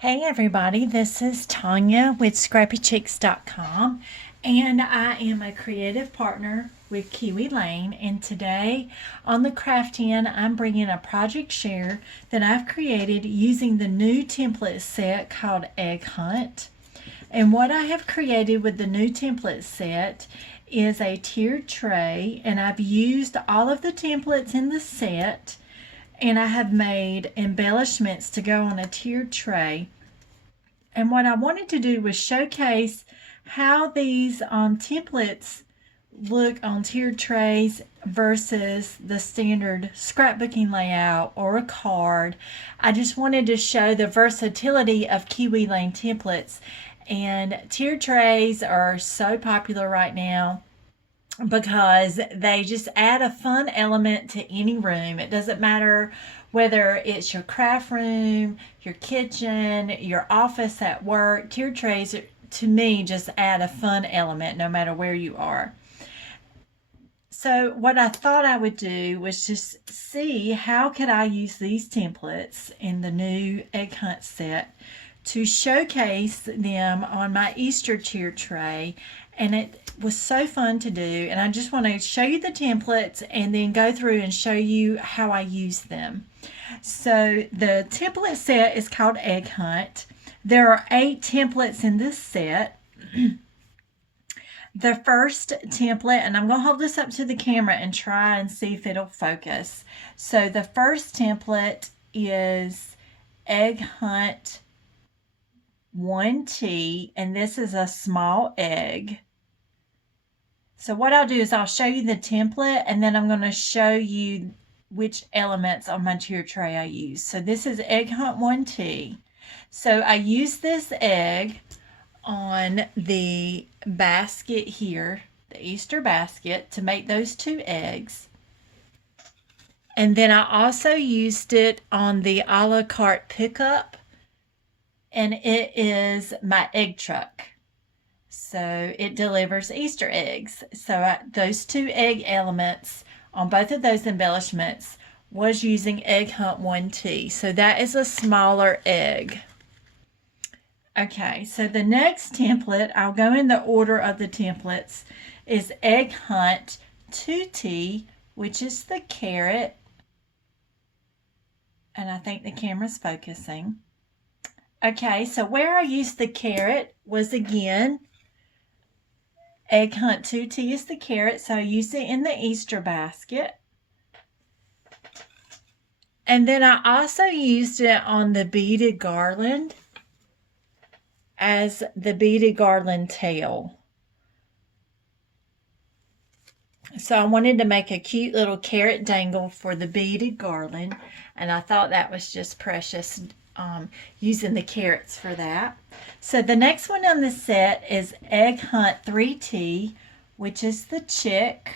Hey everybody, this is Tanya with Scrappychics.com, and I am a creative partner with Kiwi Lane. And today on the craft end, I'm bringing a project share that I've created using the new template set called Egg Hunt. And what I have created with the new template set is a tiered tray, and I've used all of the templates in the set, and I have made embellishments to go on a tiered tray. And what I wanted to do was showcase how these templates look on tiered trays versus the standard scrapbooking layout or a card. I just wanted to show the versatility of Kiwi Lane templates. And tiered trays are so popular right now because they just add a fun element to any room. It doesn't matter whether it's your craft room, your kitchen, your office at work. Tiered trays, to me, just add a fun element no matter where you are. So what I thought I would do was just see how could I use these templates in the new Egg Hunt set to showcase them on my Easter tiered tray. And it was so fun to do, and I just want to show you the templates and then go through and show you how I use them. So the template set is called Egg Hunt. There are 8 templates in this set. The first template, and I'm going to hold this up to the camera and try and see if it'll focus. So the first template is Egg Hunt 1T, and this is a small egg. So what I'll do is I'll show you the template, and then I'm going to show you which elements on my tier tray I use. So this is Egg Hunt 1T. So I use this egg on the basket here, the Easter basket, to make those 2 eggs. And then I also used it on the a la carte pickup, and it is my egg truck. So it delivers Easter eggs. So those 2 egg elements on both of those embellishments was using Egg Hunt 1T. So that is a smaller egg. Okay, so the next template, I'll go in the order of the templates, is Egg Hunt 2T, which is the carrot. And I think the camera's focusing. Okay, so where I used the carrot was again, Egg Hunt 2T is the carrot, so I used it in the Easter basket. And then I also used it on the beaded garland as the beaded garland tail. So I wanted to make a cute little carrot dangle for the beaded garland, and I thought that was just precious, using the carrots for that. So the next one on the set is Egg Hunt 3T, which is the chick.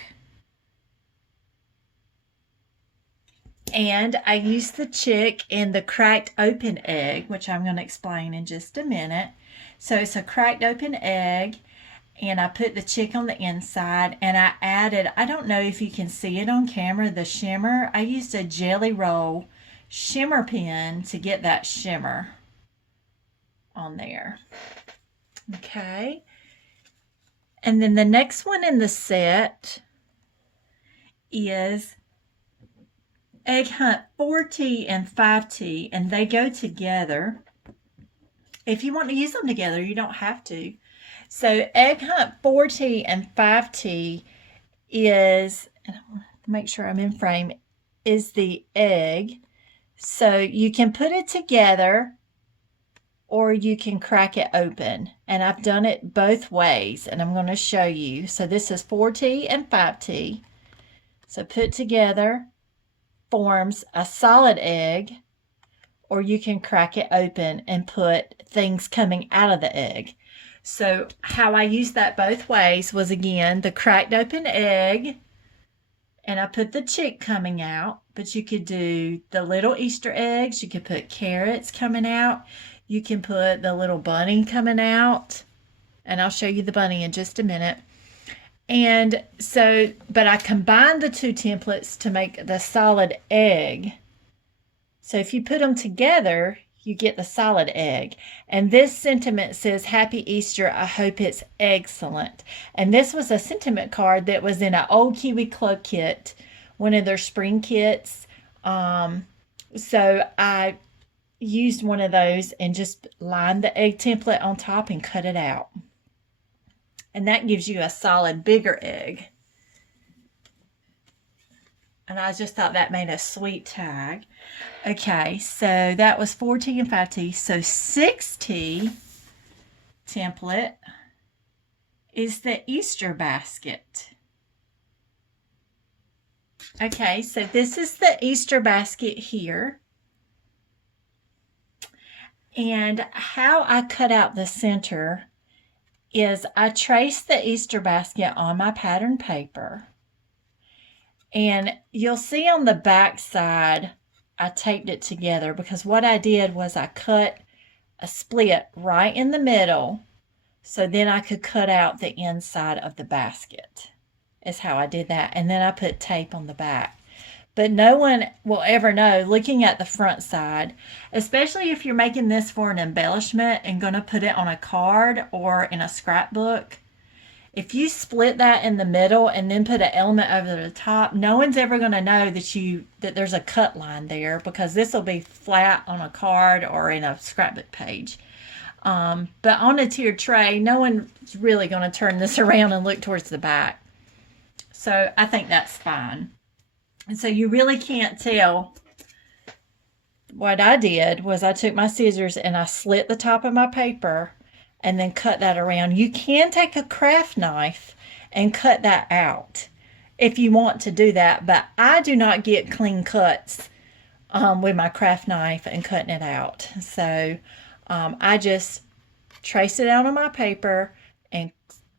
And I used the chick in the cracked open egg, which I'm going to explain in just a minute. So it's a cracked open egg, and I put the chick on the inside, and I added, I don't know if you can see it on camera, the shimmer. I used a Jelly Roll shimmer pen to get that shimmer on there. Okay. And then the next one in the set is Egg Hunt 4T and 5T, and they go together. If you want to use them together, you don't have to. So Egg Hunt 4T and 5T is, and I want to make sure I'm in frame, is the egg. So you can put it together or you can crack it open. And I've done it both ways, and I'm going to show you. So this is 4T and 5T. So put together forms a solid egg, or you can crack it open and put things coming out of the egg. So how I used that both ways was, again, the cracked open egg, and I put the chick coming out, but you could do the little Easter eggs, you could put carrots coming out, you can put the little bunny coming out, and I'll show you the bunny in just a minute. And so, but I combined the 2 templates to make the solid egg. So if you put them together, you get the solid egg. And this sentiment says, Happy Easter, I hope it's excellent. And this was a sentiment card that was in an old Kiwi Club kit, one of their spring kits. So I used one of those and just lined the egg template on top and cut it out. And that gives you a solid, bigger egg. And I just thought that made a sweet tag. Okay, so that was 4T and 5T. So 6T template is the Easter basket. Okay, so this is the Easter basket here. And how I cut out the center is I traced the Easter basket on my pattern paper. And you'll see on the back side, I taped it together because what I did was I cut a split right in the middle so then I could cut out the inside of the basket is how I did that. And then I put tape on the back. But no one will ever know looking at the front side, especially if you're making this for an embellishment and going to put it on a card or in a scrapbook. If you split that in the middle and then put an element over the top, no one's ever going to know that there's a cut line there because this will be flat on a card or in a scrapbook page. But on a tiered tray, no one's really going to turn this around and look towards the back. So I think that's fine. And so you really can't tell. What I did was I took my scissors and I slit the top of my paper and then cut that around. You can take a craft knife and cut that out if you want to do that, but I do not get clean cuts with my craft knife and cutting it out. So I just traced it out on my paper and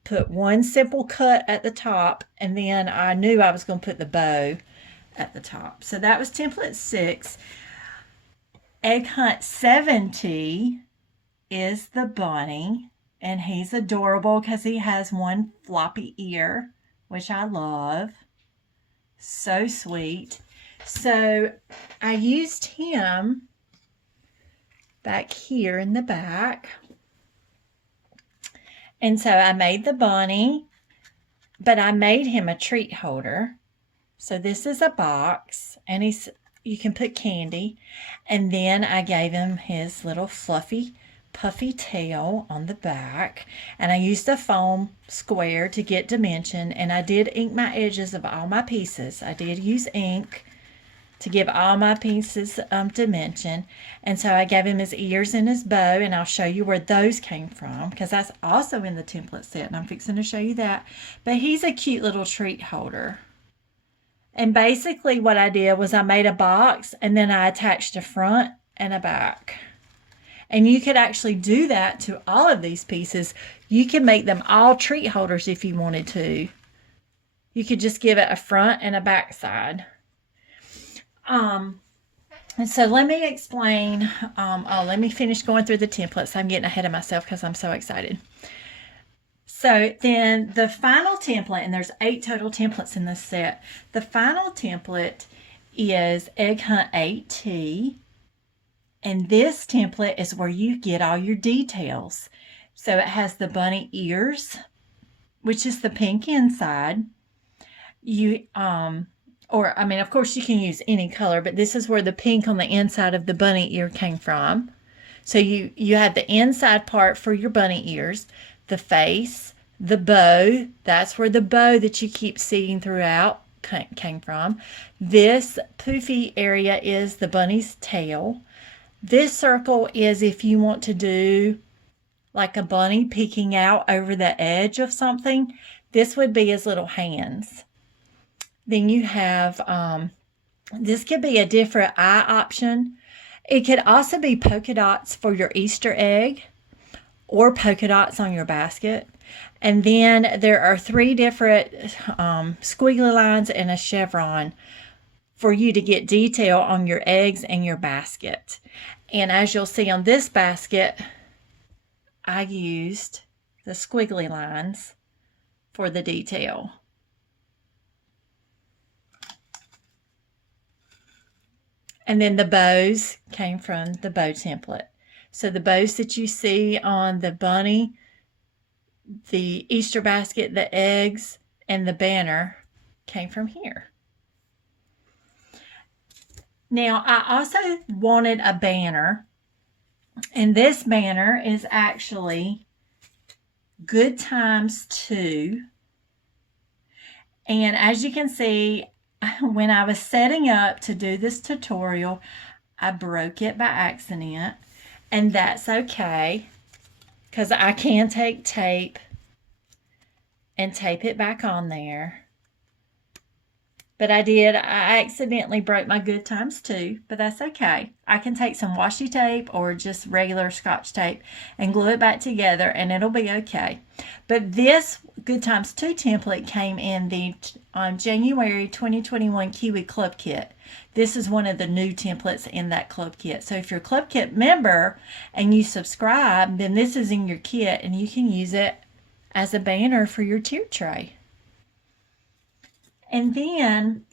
put one simple cut at the top, and then I knew I was going to put the bow at the top. So that was template 6. Egg Hunt 7T is the bunny, and he's adorable because he has one floppy ear, which I love. So sweet. So I used him back here in the back. And so I made the bunny, but I made him a treat holder. So this is a box, and you can put candy. And then I gave him his little fluffy, puffy tail on the back. And I used a foam square to get dimension. And I did ink my edges of all my pieces. I did use ink to give all my pieces dimension. And so I gave him his ears and his bow, and I'll show you where those came from because that's also in the template set, and I'm fixing to show you that. But he's a cute little treat holder. And basically what I did was I made a box and then I attached a front and a back. And you could actually do that to all of these pieces. You can make them all treat holders if you wanted to. You could just give it a front and a back side. And so let me explain. Let me finish going through the templates. I'm getting ahead of myself because I'm so excited. So then the final template, and there's 8 total templates in this set. The final template is Egg Hunt 8T. And this template is where you get all your details. So it has the bunny ears, which is the pink inside. Of course you can use any color, but this is where the pink on the inside of the bunny ear came from. So you have the inside part for your bunny ears, the face, the bow. That's where the bow that you keep seeing throughout came from. This poofy area is the bunny's tail. This circle is if you want to do like a bunny peeking out over the edge of something. This would be his little hands. Then you have, this could be a different eye option. It could also be polka dots for your Easter egg or polka dots on your basket. And then there are 3 different squiggly lines and a chevron for you to get detail on your eggs and your basket. And as you'll see on this basket, I used the squiggly lines for the detail. And then the bows came from the bow template. So the bows that you see on the bunny, the Easter basket, the eggs, and the banner came from here. Now, I also wanted a banner, and this banner is actually Good Times 2. And as you can see, when I was setting up to do this tutorial, I broke it by accident, and that's okay, because I can take tape and tape it back on there. But I accidentally broke my Good Times 2, but that's okay. I can take some washi tape or just regular Scotch tape and glue it back together, and it'll be okay. But this Good Times 2 template came in the January 2021 Kiwi Club Kit. This is one of the new templates in that club kit. So if you're a club kit member and you subscribe, then this is in your kit, and you can use it as a banner for your tier tray. And then,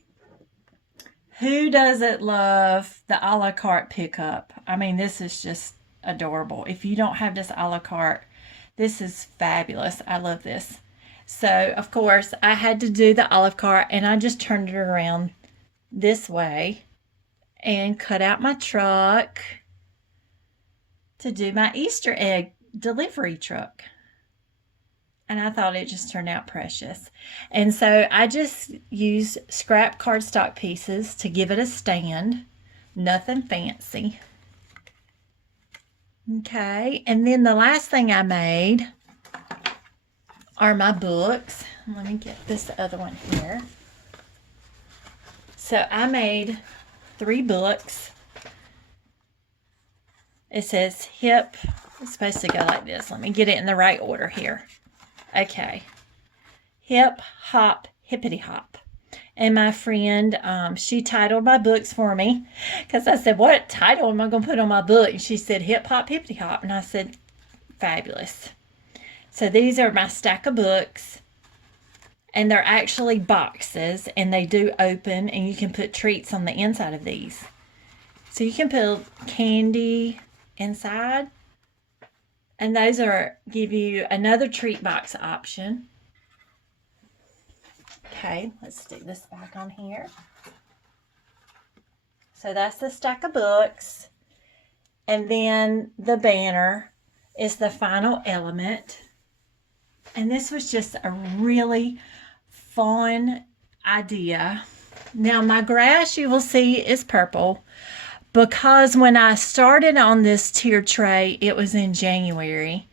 who doesn't love the a la carte pickup? I mean, this is just adorable. If you don't have this a la carte, this is fabulous. I love this. So, of course, I had to do the a la carte, and I just turned it around this way and cut out my truck to do my Easter egg delivery truck. And I thought it just turned out precious. And so I just used scrap cardstock pieces to give it a stand. Nothing fancy. Okay, and then the last thing I made are my books. Let me get this other one here. So I made 3 books. It says hip. It's supposed to go like this. Let me get it in the right order here. Okay, hip, hop, hippity hop. And my friend, she titled my books for me, because I said, what title am I going to put on my book? And she said, hip, hop, hippity hop. And I said, fabulous. So these are my stack of books, and they're actually boxes, and they do open, and you can put treats on the inside of these. So you can put candy inside. And those give you another treat box option. Okay, let's stick this back on here. So that's the stack of books. And then the banner is the final element. And this was just a really fun idea. Now my grass, you will see, is purple, because when I started on this tier tray, it was in January,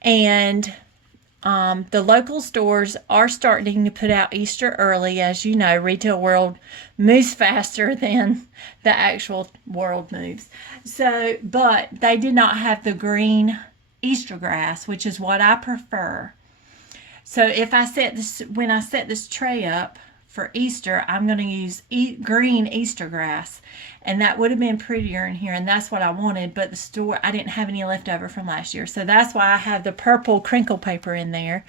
and the local stores are starting to put out Easter early. As you know, retail world moves faster than the actual world moves. So, but they did not have the green Easter grass, which is what I prefer. So if I set this, when I set this tray up for Easter, I'm going to use green Easter grass, and that would have been prettier in here, and that's what I wanted. But the store, I didn't have any left over from last year, so that's why I have the purple crinkle paper in there.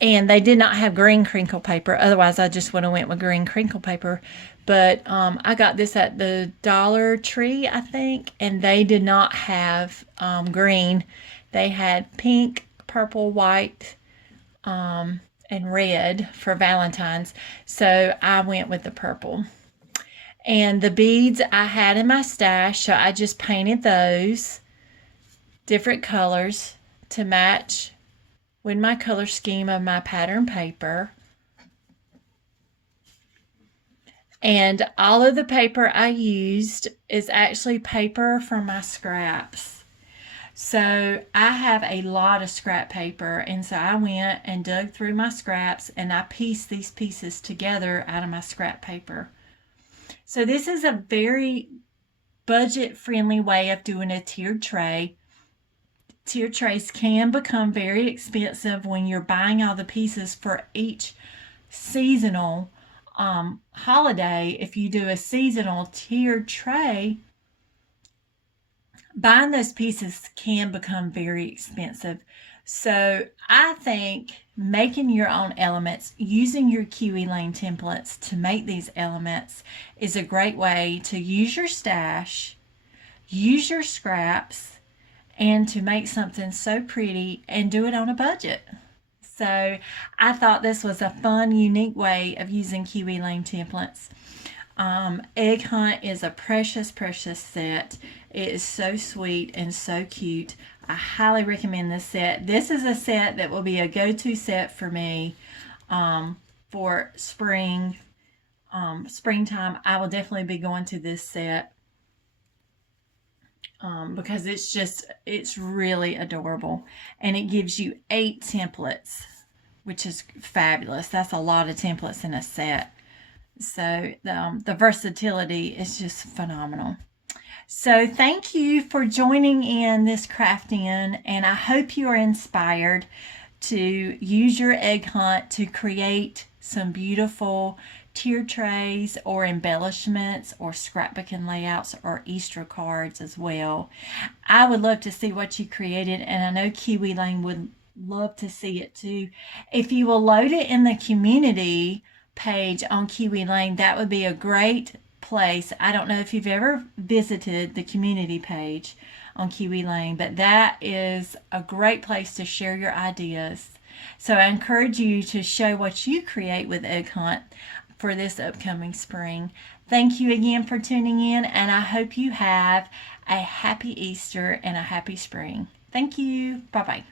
And they did not have green crinkle paper, otherwise I just would have went with green crinkle paper. But I got this at the Dollar Tree, I think, and they did not have green. They had pink, purple, white, and red for Valentine's, so I went with the purple. And the beads I had in my stash, so I just painted those different colors to match with my color scheme of my pattern paper. And all of the paper I used is actually paper from my scraps. So I have a lot of scrap paper, and so I went and dug through my scraps, and I pieced these pieces together out of my scrap paper. So this is a very budget-friendly way of doing a tiered tray. Tiered trays can become very expensive when you're buying all the pieces for each seasonal holiday. If you do a seasonal tiered tray, buying those pieces can become very expensive. So I think making your own elements, using your Kiwi Lane templates to make these elements is a great way to use your stash, use your scraps, and to make something so pretty and do it on a budget. So I thought this was a fun, unique way of using Kiwi Lane templates. Egg Hunt is a precious, precious set. It is so sweet and so cute. I highly recommend this set. This is a set that will be a go-to set for me for springtime. I will definitely be going to this set because it's really adorable. And it gives you 8 templates, which is fabulous. That's a lot of templates in a set. So the versatility is just phenomenal. So thank you for joining in this craft in, and I hope you are inspired to use your egg hunt to create some beautiful tier trays or embellishments or scrapbooking layouts or Easter cards as well. I would love to see what you created, and I know Kiwi Lane would love to see it too. If you will load it in the community page on Kiwi Lane, that would be a great place. I don't know if you've ever visited the community page on Kiwi Lane, but that is a great place to share your ideas. So I encourage you to show what you create with Egg Hunt for this upcoming spring. Thank you again for tuning in, and I hope you have a happy Easter and a happy spring. Thank you. Bye-bye.